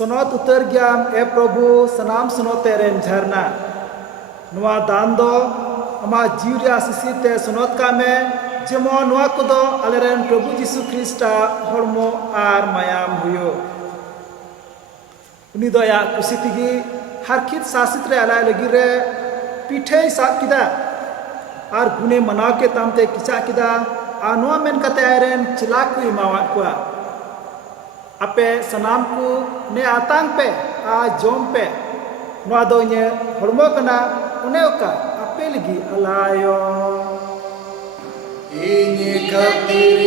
सुनोत उतर गयाम ए प्रभु सनाम सुनोते रेन झरना नुआ दान दो अमा जीवरिया सिसिते सुनोत का में जेमो नुआ को दो अलेरेन प्रभु यीशु ख्रिस्टा हरमो आर मायाम हुयो उनी दो या कुसितिगी हरखित सासित रे अलाय लगी रे पीठे साथ किदा आर गुने मनाव के तामते किचा किदा आ नुआ मेन कते आयरेन चिलाक को इमावात कुआ आपे सनाम को ने आतांग पे आ जोम पे नुआ दो ने हरमो कना उने ओका आपे लगी अलायो इन्हीं खातिर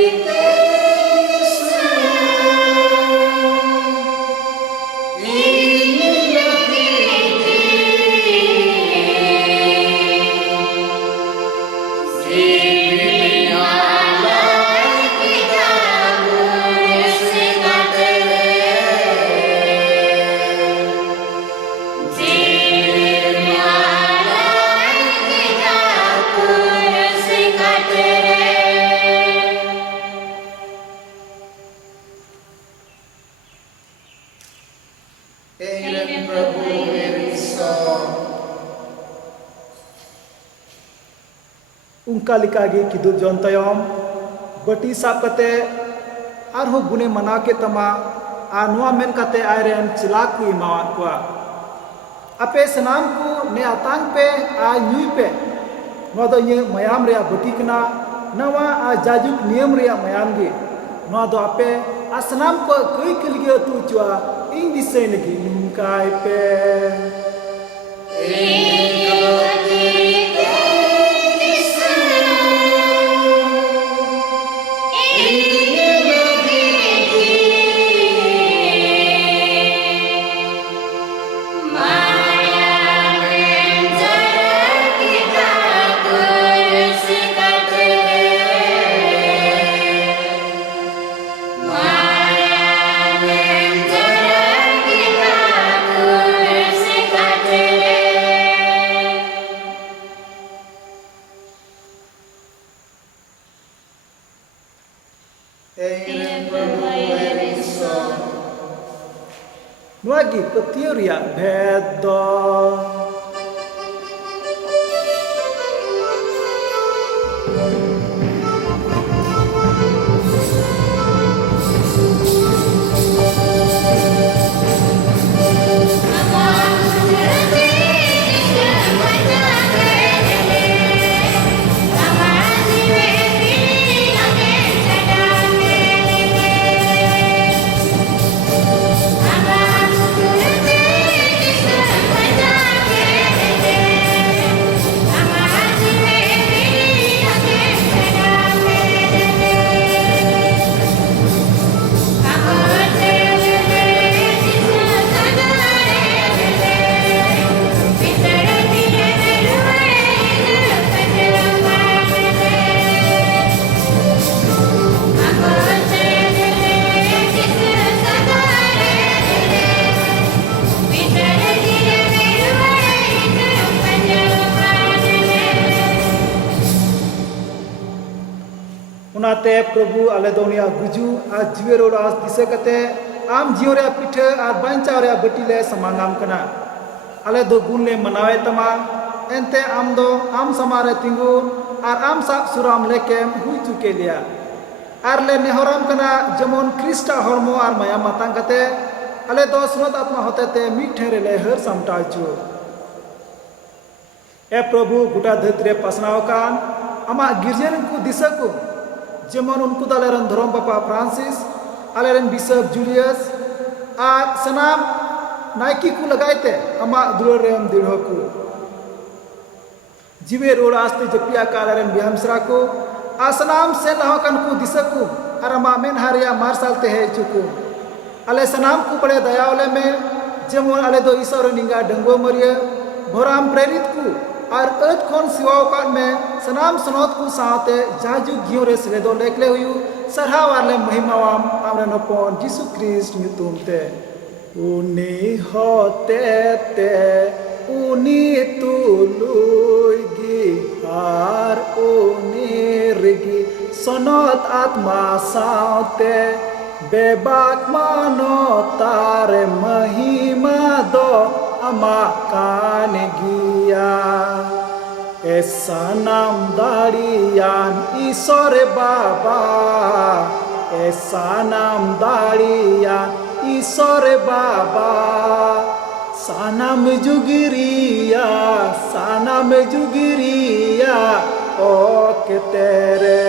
उनका लिकागे किदुब जौन तयम बटी साब कते आरहो गुने मना के तमा आ नुआ मेन कते आयरन चिला को इमावात को अपे सनाम को ने आतांग पे आ न्यूई पे नो दो ये मयाम रे बटी कना नवा आ जाजुक नियम रे मयाम गे नो दो अपे आ सनाम को कोई कलगे तू चुआ इन दिसे लगी नुकाय पे Nuagi petiuria bedo उनाते प्रभु आले दोनिया गुजू आज जीवे रोडास दिसे कते आम जियो रे पिठे आर बांचाव रे बटीले समांगाम कना आले दो गुण ले मनावे तमा एनते आम दो आम समारे तिंगु आर आम साब सुराम लेकेम हुई चुके लिया आर ले नेहराम कना जमन क्रिस्टा हरमो आर माया मातांग कते आले दो स्रोत आत्मा होते ते मिठे रे ले हर समटाचु ए प्रभु गुटा धरती रे पसनाव कान आमा गिरजन को दिसकु जेमन उनको दालेरन धर्म बापा फ्रांसिस आलेरन बिशप जूलियस आर सनाम नाइकी को लगाइते अमा दुलर रेम दिढ़ो को जीवे रोड आस्ते जपिया कालेरन बिहामसरा को आसनाम से लहकन को दिसकु आर अमा मेन हारिया मार्शल ते है चुकु आले सनाम को बड़े दयावले में जेमन आले दो ईश्वर निंगा डंगो मरिया भोराम प्रेरित को और अद खन सिवाव कान में सनाम सनोत को साथे जाजू गियो रे सेलेदो लेकले हुयु सरहा वाले महिमावाम आमरे नपोन जीसु क्रिस्ट ᱧᱩᱛᱩᱢ ते उनी होते ते उनी तुलुगी आर उनी रिगी सनोत आत्मा साथे बेबाक मानो तारे महिमा दो अमा कान गिया ऐसा नाम दाड़ियान ईश्वर बाबा ऐसा नाम दाड़ियान ईश्वर बाबा सानाम जुगिरिया ओ के तेरे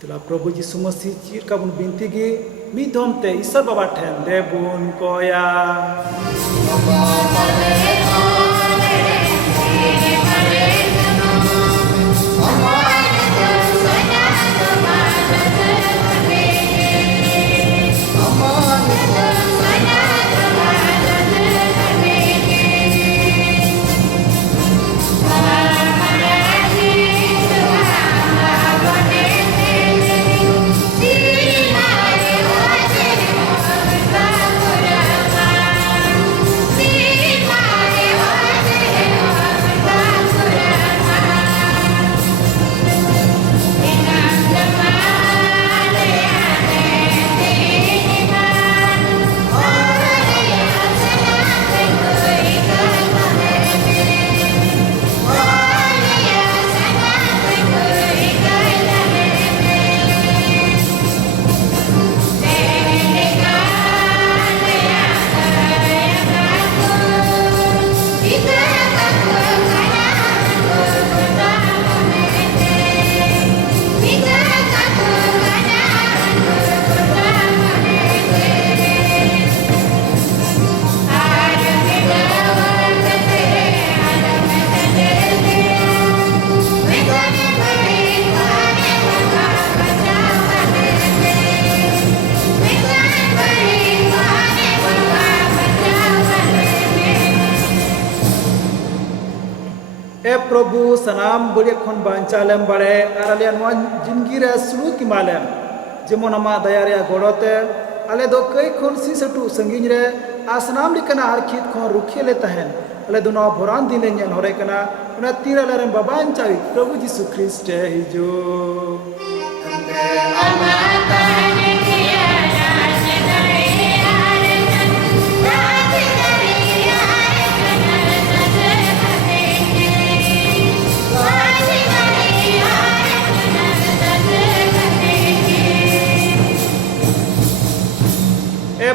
तेला प्रभु जीसु मसीह चीर का बुन बिनती गी मिधम ते ईश्वर बाबा ठेन ले बुन कोया प्रभु सनाम बड़े खन बांचालेम बड़े और आले नवा जिंदगी रे सुलूक इमालेम जेमन आमा दया रे गड़ोते आले दो कई खन सी सटू संगिन रे आसनाम लिकना आर खित खन रुखे ले तहन आले दो नवा भरान दिन नेल हरे कना उना तीर आले रे बाबांचावी प्रभु यीशु ख्रिस्ट हिजो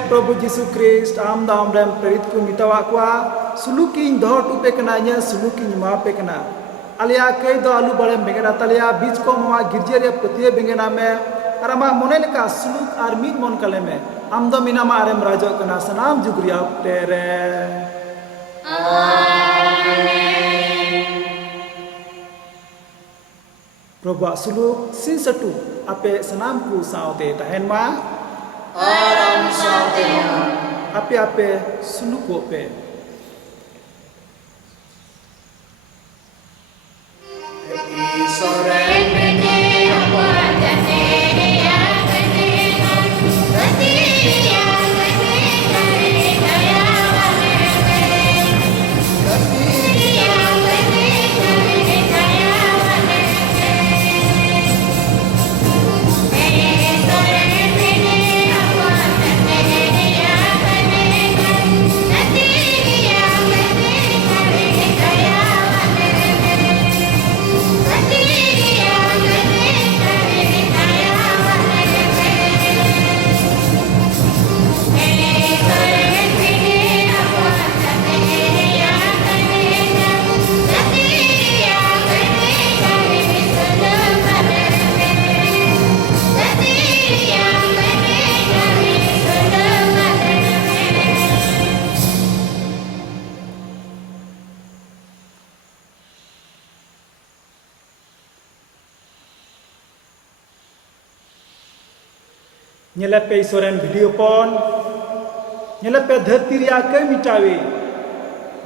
प्रभु यीशु ख्रिस्ट आम दाम रेम प्रेरित को मितावा कुआ सुलुकिन दो टुपे कना nya सुलुकिन मापे कना आलिया कई दो आलू बड़े बेंगना तलिया बीच को मामा गिरजे रे पतिये बेंगना में आरामा मोने लेका सुलुक आर मीत मन कले में आम दो मिना मा आरेम राजो कना सनाम जुगरिया तेरे प्रभु सुलुक सिन सटू आपे सनाम को सावते तहन मा Aram Satya ape suluko pe Sore nyelepe soren video pon nyelepe dhati ria ke mitawi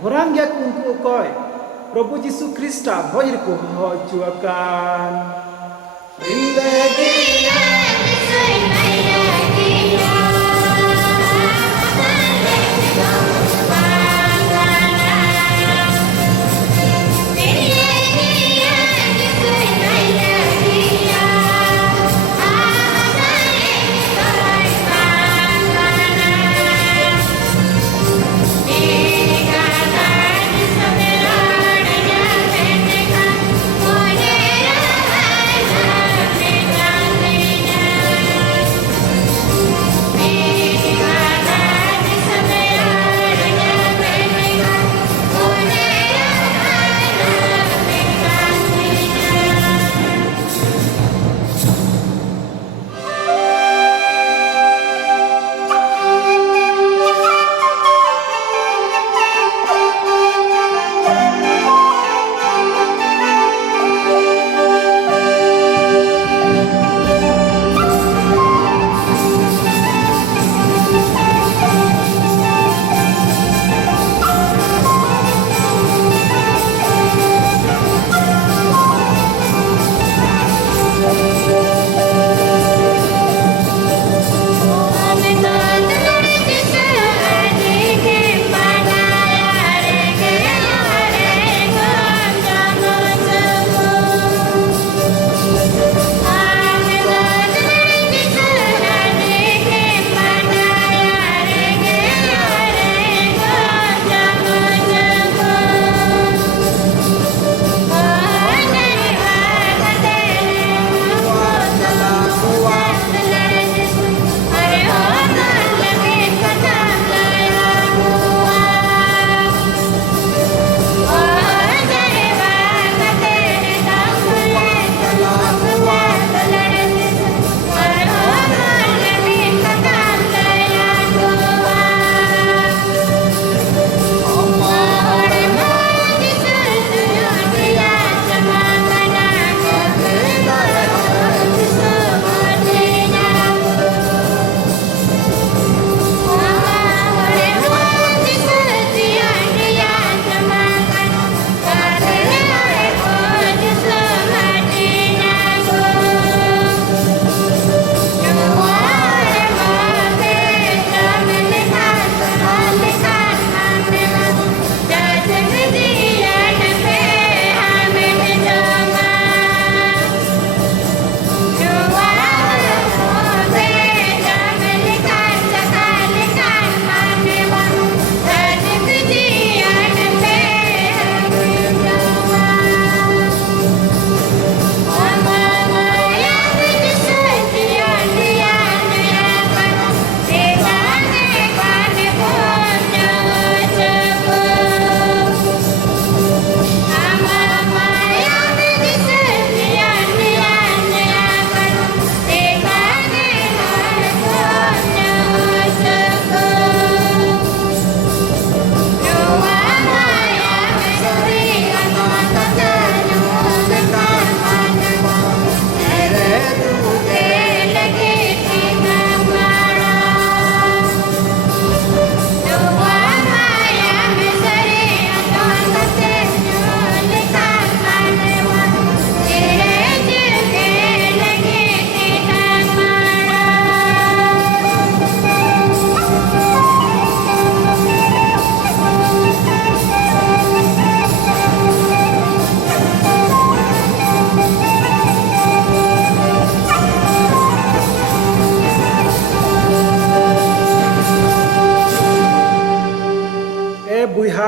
orang ya kunku koi Prabhu Yesu Krista bojir ko hojuakan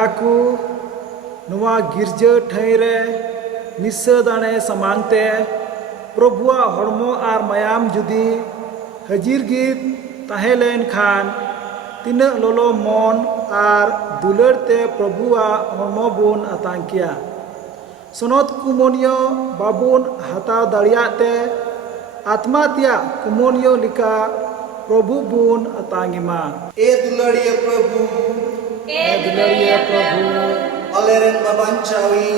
ᱡᱟᱜᱟᱠᱩ ᱱᱚᱣᱟ ᱜᱤᱨᱡᱟᱹ ᱴᱷᱟᱹᱭ ᱨᱮ ᱱᱤᱥᱟᱹ ᱫᱟᱲᱮ ᱥᱟᱢᱟᱝ ᱛᱮ ᱯᱨᱚᱵᱷᱩᱣᱟᱜ ᱦᱚᱲᱢᱚ ᱟᱨ ᱢᱟᱭᱟᱢ ᱡᱩᱫᱤ ᱦᱟᱹᱡᱤᱨ ᱜᱮ ᱛᱟᱦᱮᱸ ᱞᱮᱱ ᱠᱷᱟᱱ ᱛᱤᱱᱟᱹᱜ ᱞᱚᱞᱚ ᱢᱚᱱ ᱟᱨ ᱫᱩᱞᱟᱹᱲ ᱛᱮ ᱯᱨᱚᱵᱷᱩᱣᱟᱜ ᱦᱚᱲᱢᱚ ᱵᱚᱱ ᱟᱛᱟᱝ ᱠᱮᱭᱟ। ᱥᱚᱱᱚᱛ ᱠᱩᱢᱚᱱᱤᱭᱚ ᱵᱟᱵᱚᱱ ᱦᱟᱛᱟᱣ ᱫᱟᱲᱮᱭᱟᱜ ᱛᱮ आत्मा त्याग कुमोनियो लिखा प्रभु बुन अतांगिमा ए दुलारिया प्रभु अलेरेन बाबांचावी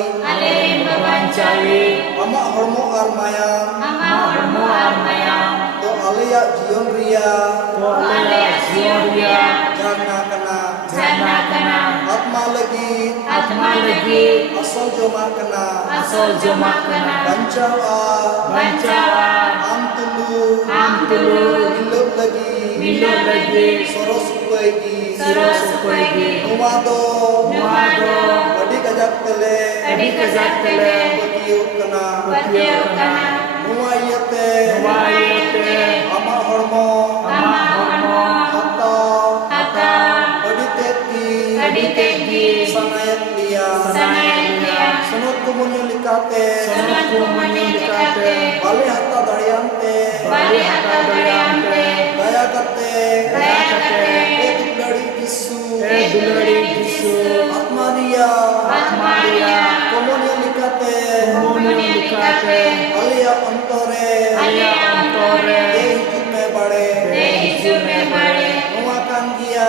अमा हरमो आर मायाम तो आलिया जीवन रिया जानना कना आत्मा लगी असल जमा कना बंचावा आम तुलु मिलो लगी सरोस उपयोगी नुमा दो अड़ी कजाक तले पतियो कना नुमा यते अमा हरमो हता अड़ी तेगी सनायत लिया सनत कुमोनियो लिकाते बाले हता दड़ियांते दया करते ए दुलारी यीशु आत्मा दिया कुमोनियो लिकाते आलिया अंतरे ए हिजुक में बड़े नुआ कान गिया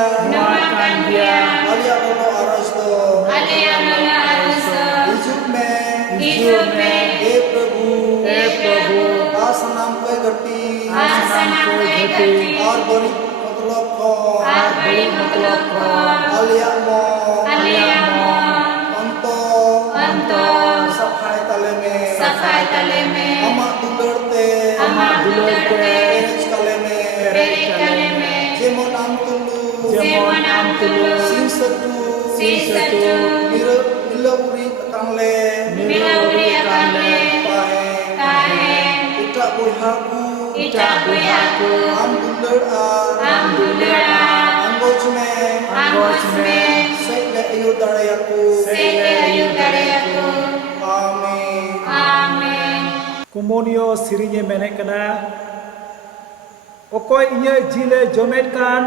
आलिया लोलो आरस दो हिजुक में ए प्रभु आसनाम कोई घटी और बड़ी मतलब को आलिया मो अंतो सफाई तले में अमा दुलड़ते पेरेज कले में जेमन आम तुलु सिंसतु मिलौरी कांले पाए इटा बुहाku am dulur anggoj में sehingga ayu darayaku amin कुमोनियो सिरिंगे मेने कना ओकोय इnye jile jomet kan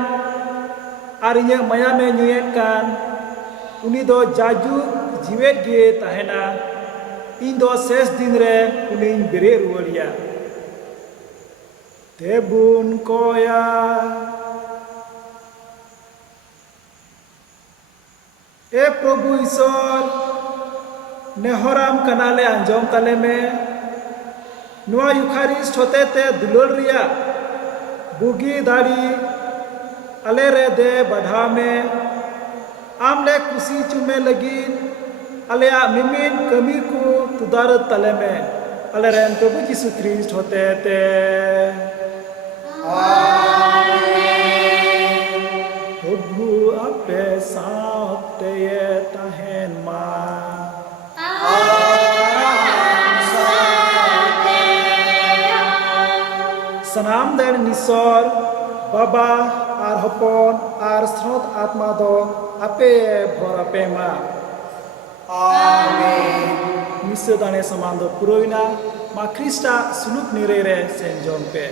ar inye mayame nyuet kan uni do jaju jiwet ge tahena इन दो शेष दिन रे उनिन बेरे रुवरिया तेबुन कोया ए प्रभु ईश्वर नेहराम कनाले अंजम तले में नुआ यूखारिस्ट होते ते दुलर रिया बुगी दाड़ी अले रे दे बढ़ा में आमले कुसी चुमे लगी अलिया मिमिन कमी को तुदार तले में अले रेन प्रभु यीशु ख्रीस्ट होते ते प्रभु आपे साथे ये तहन मा सनाम देन निसर बाबा आर हपन आर स्रोत आत्मा दो आपे भर आपे मा Amin. Misa dane samando puroina ma Krista suluk nire re senjong pe.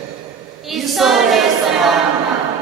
Isore sama.